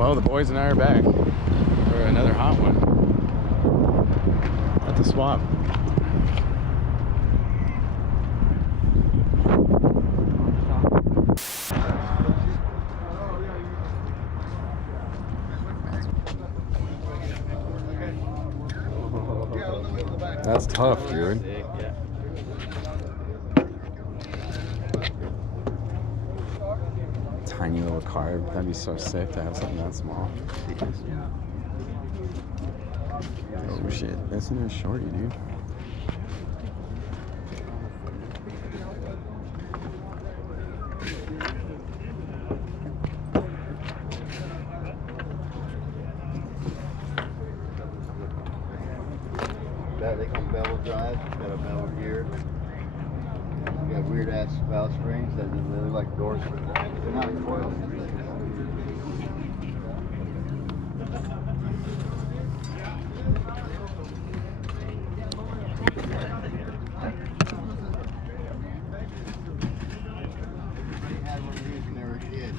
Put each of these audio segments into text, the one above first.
Well, the boys and I are back for another hot one at the swap. That's tough, dude. Tiny little carb. That'd be so sick to have something that small. Oh shit, that's in a shorty, dude. They call bevel drive. It's got a bevel gear. You got weird ass valve springs that they look like doors. They're not coils. They had one of these when they were a kid.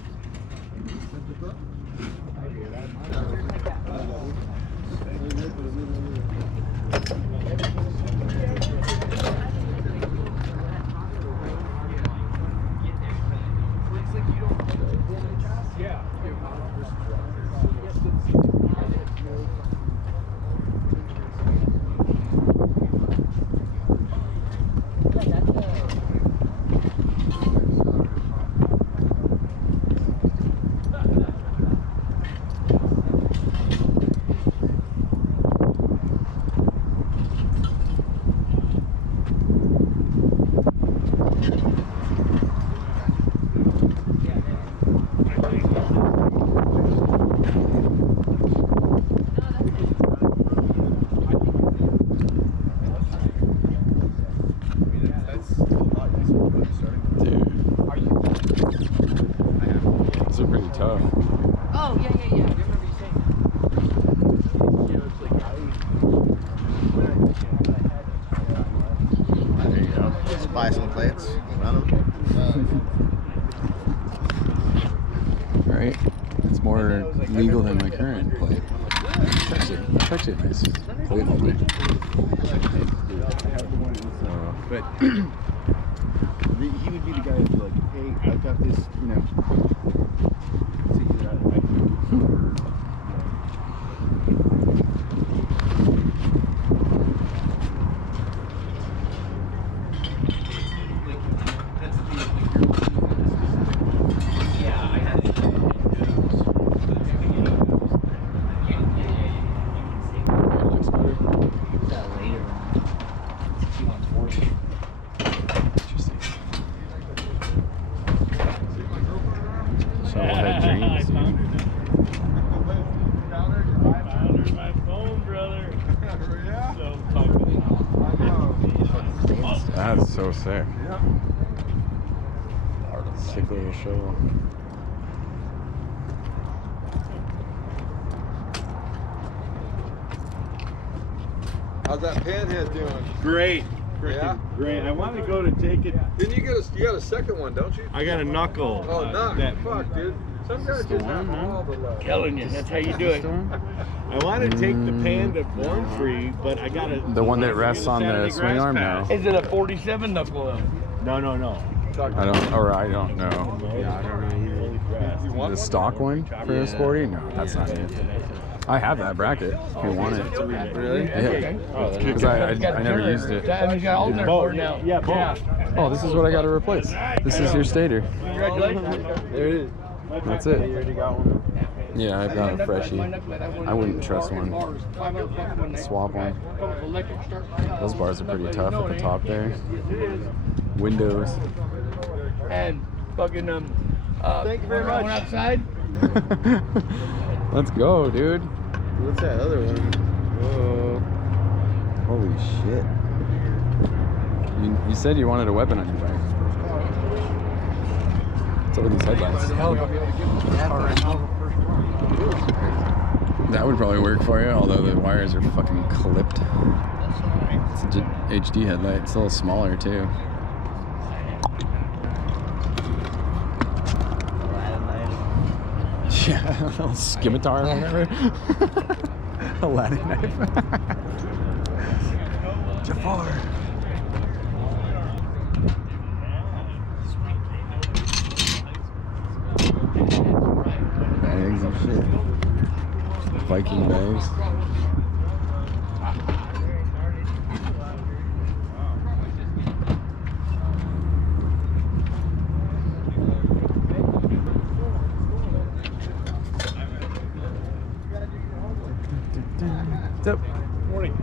Oh, yeah. I remember you saying There you go. Just buy some plates, run them. Right? It's more legal than my current plate. It's actually a nice plate holder. But he would be the guy who'd be like, hey, I've got this, you know. Shovelhead dreams, dude. That's so sick. Sick little shovel. How's that panhead doing? Great. Yeah? Great. I want to go to take it. Didn't you get you got a second one, don't you? I got a knuckle. Oh, knuckle. that- Fuck, dude. Some guys just have all the love. Killing you. That's how you do it. I want to take the Panda born free, but I got to. The one that rests on the Saturday swing grass arm pass. now. Is it a 47 knuckle? No. I don't know. Yeah, I don't know. You want The one? stock one for a sporty? No, that's not it. I have that bracket if you want it. Really? Yeah. Because I never used it. That means you got alternator board now. Yeah, both. Oh, this is what I got to replace. This is your stator. Congratulations. There it is. That's it. Yeah, I've got a freshie. I wouldn't trust one. Swap one. Those bars are pretty tough at the top there. Windows. And fucking Thank you very much. Going outside. Let's go, dude. What's that other one? Whoa. Holy shit. You said you wanted a weapon on your bike. What's up with these headlights? That would probably work for you, although the wires are fucking clipped. It's a HD headlight. It's a little smaller too. Yeah, a little scimitar or whatever. Aladdin knife. Jafar. Bags and shit. Viking bags. What's up? Morning.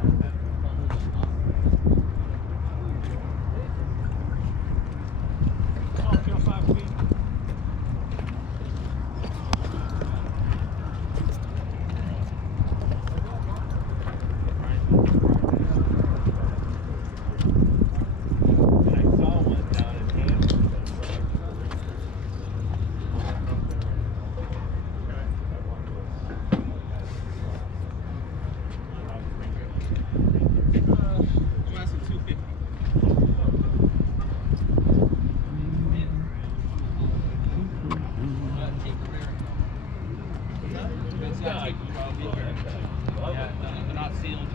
They're not sealed.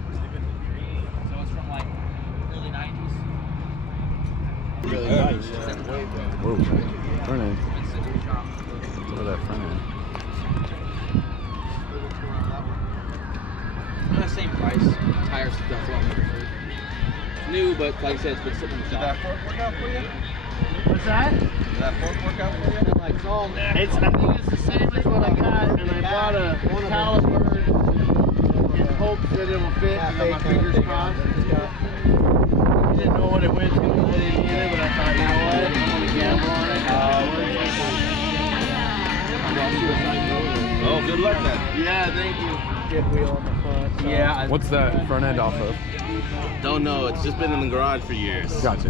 So it's from like early 90s. Really nice. Whoa. Front end. Look at that front end. Same price. Tires stuff along with it. New, but like I said, it's been sitting in the shop. Did that fork work out for you? What's that? Did that fork work out for you? Like it's all. I think it's the same as what I got, and I bought a caliper in hopes that it will fit. I got my fingers crossed. I didn't know what it was going to be either, but I thought, you know what, I'm going to gamble on it. Oh, good luck then. Yeah, thank you. Skip wheel on the front. So. Yeah. What's that front end off of? Don't know. It's just been in the garage for years. Gotcha.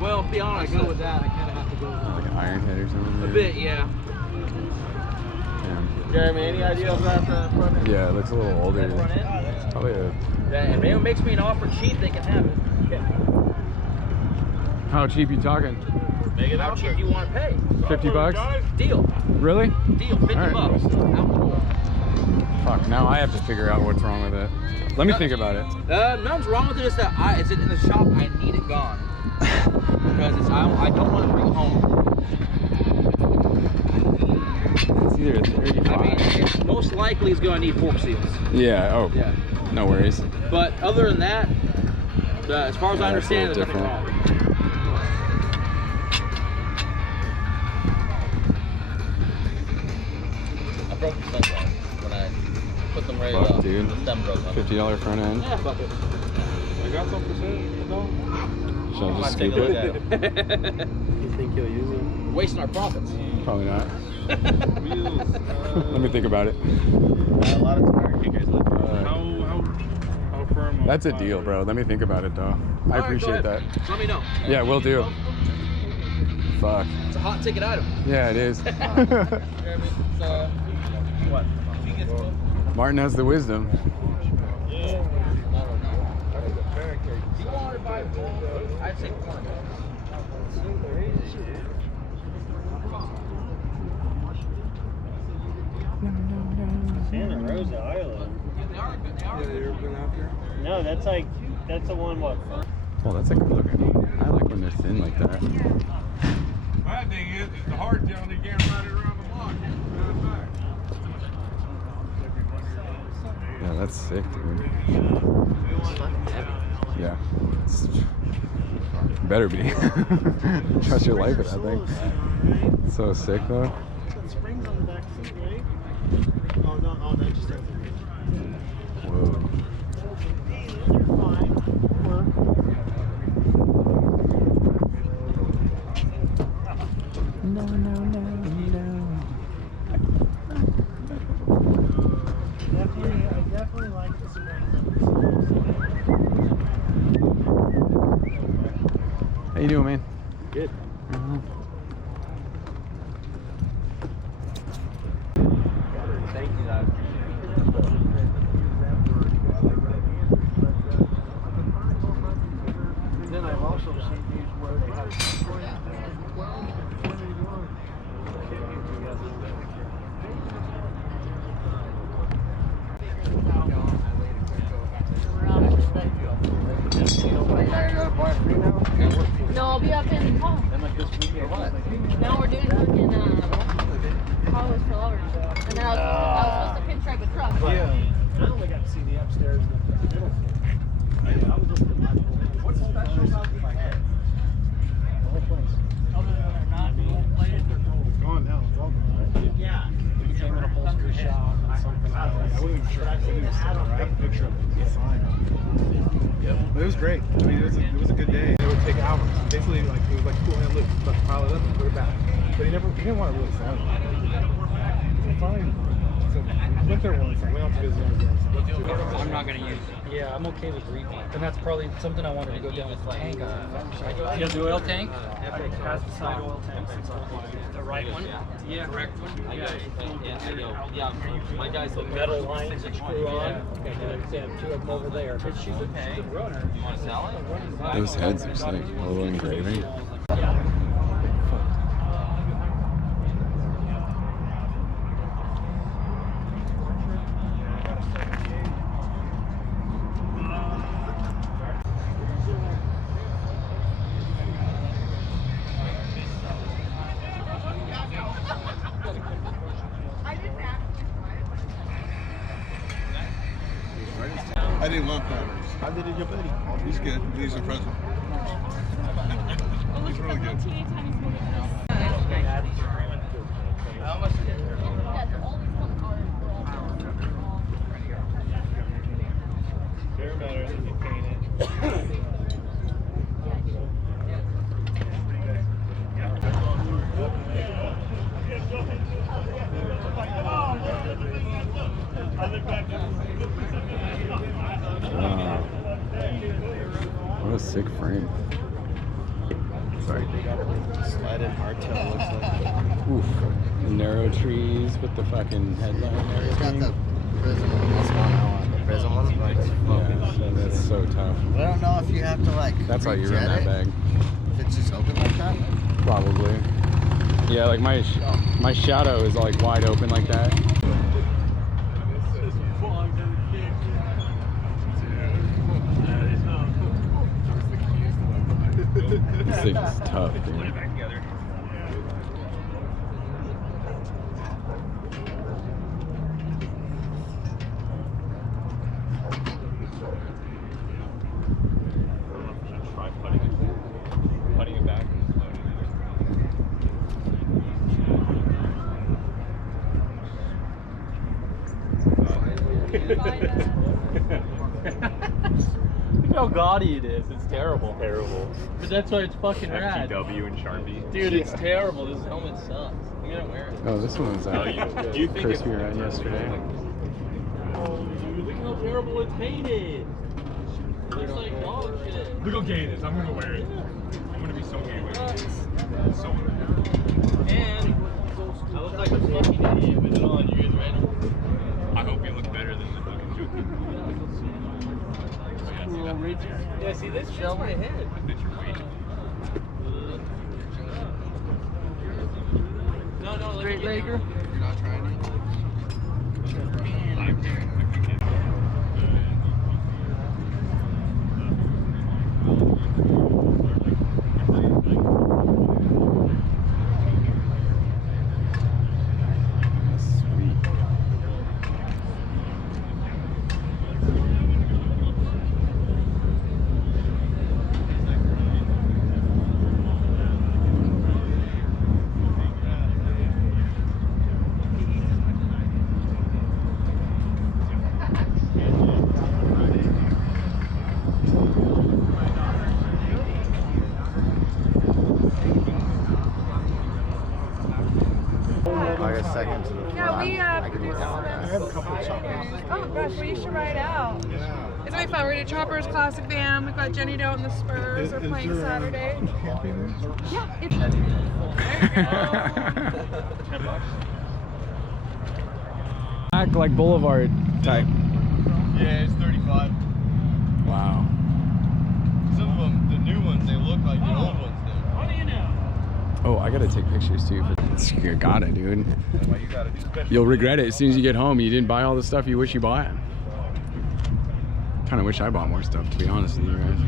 Well, to be honest, I go with that. I kind of have to go with Like an iron head or something? a bit, yeah. Damn. Jeremy, any idea about the front end? Yeah, it looks a little older. Front end? Probably a... Yeah, if anyone makes me an offer cheap, they can have it. Okay. How cheap you talking? How cheap do you want to pay? 50 bucks? Deal. Really? Deal. 50 All right. bucks. Out the door. Fuck, now I have to figure out what's wrong with it. Let me think about it. Nothing's wrong with it. It's that it's in the shop. I need it gone because I don't want to bring it home. It's either 35. I mean, it's most likely it's going to need fork seals. Yeah, oh, Yeah. no worries. But other than that, as far as I that's a understand, little there's nothing wrong. I broke the stem when I put them ready Fuck, up. dude. The stem broke up. $50 front end. Yeah, fuck it. I got some percent. Should I Might just take scoop a look it? at it. You think he'll use it? Wasting our profits. Probably not. Let me think about it. A lot of tire kickers left. How firm? That's a deal, bro. Let me think about it, though. I All right, go appreciate that. ahead. Let me know. Yeah, will do. Fuck. It's a hot ticket item. Yeah, it is. Jeremy, it's, what? Martin has the wisdom. I'd say corn. Santa Rosa Island. They are good. They are Yeah, you ever been out there? No, that's the one. What? Oh, that's a good looking. I like when they're thin like that. Bad thing is, it's the hard tail. You can't ride it around the block. Yeah, that's sick, dude. Yeah. It's better be. Trust your life in that thing. So sick, though. Springs on the back seat, right? Oh no, that just has Whoa. No. I definitely like the springs. How you doing, man? Good. Thank you, though. Then I've also seen these where they have No, I'll be up in Paul. No, we're doing fucking college for lovers. And then I was supposed to pinstripe a truck. Yeah. I only got to see the upstairs. What's special about the head? The whole place. Other than they're not being played, it's gone now. It's all gone, right? Yeah. It became an upholstery shop and something. I wasn't even sure. I didn't even see it. I have a picture of it. It's fine. Yep. But it was great. I mean, it was a good day. It would take hours. Basically, like it was like cool hand loop. Let's pile it up and put it back. But he didn't want to really sell it. So finally, we went there once. I went out to visit him again. So let's do it. I'm not gonna use it. Yeah, I'm okay with repaint. And that's probably something I wanted to go down with the tank. You have the oil tank? Side oil tank. The right one? Yeah, correct one. Yeah, my guys the metal lines that screw on. Okay, they have two of them over there. But she's okay. You want to sell it? Those heads are sick. A little engraving. I didn't want batteries. How did your buddy? He's good. He's a present. He's really good. How much is it? Fair better than you paint it. Wow. What a sick frame. Sorry. Slide in hardtail looks like. Oof. Narrow trees with the fucking headlight and It's got everything. the prism one. That's one I want. The prism one's like Yeah, so that's so tough. I don't know if you have to like. That's how you run rejet that it, bag. If it's just open like that. Probably. Yeah, like my shadow is like wide open like that. This thing is tough, dude. Putting it back. Look how gaudy it is. It's terrible. Terrible. But that's why it's fucking rad. FTW and Sharpie. Dude, it's terrible. This helmet sucks. You gotta wear it. Oh, this one was out. You think Crispy ran yesterday. Oh, dude, look how terrible it's painted. It looks like dog shit. Look how gay it is. I'm gonna wear it. I'm gonna be so gay with it. So And I look like a fucking idiot with it on. You guys ready? I hope you look better than the fucking shoot. Yeah, see, this fits my head. No, Great Laker. You're not trying it. Second to the Yeah, we produce. I have a couple of choppers. Oh gosh, well you should ride out. Yeah. It's gonna be fun. We're gonna do Choppers Classic Van. We've got Jenny Doe and the Spurs. We're playing Saturday. Camping? Yeah, it's Act like Boulevard type. Yeah, it's 35. Wow. Some of them, the new ones, they look like the old ones do. What do you know? Oh, I gotta take pictures too. You got it, dude. That's why you gotta do special. You'll regret it as soon as you get home. You didn't buy all the stuff you wish you bought. Kind of wish I bought more stuff, to be honest with you guys.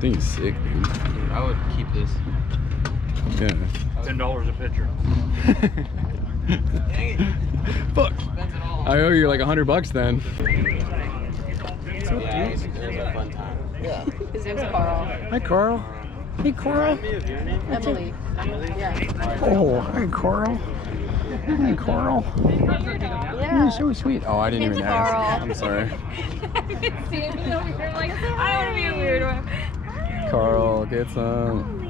Thing's sick, dude. I would keep this. Yeah. $10 a picture. Fuck. I owe you like $100 then. Yeah, it was a fun time. Yeah. His name's Carl. Hi, Carl. Hey, Carl. Emily. Yeah. Oh, hi, Carl. Hi, Carl. Yeah. You're so sweet. Oh, I didn't even ask. Carl. I'm sorry. See me over here like, I don't want to be a weird one. Carl, get some.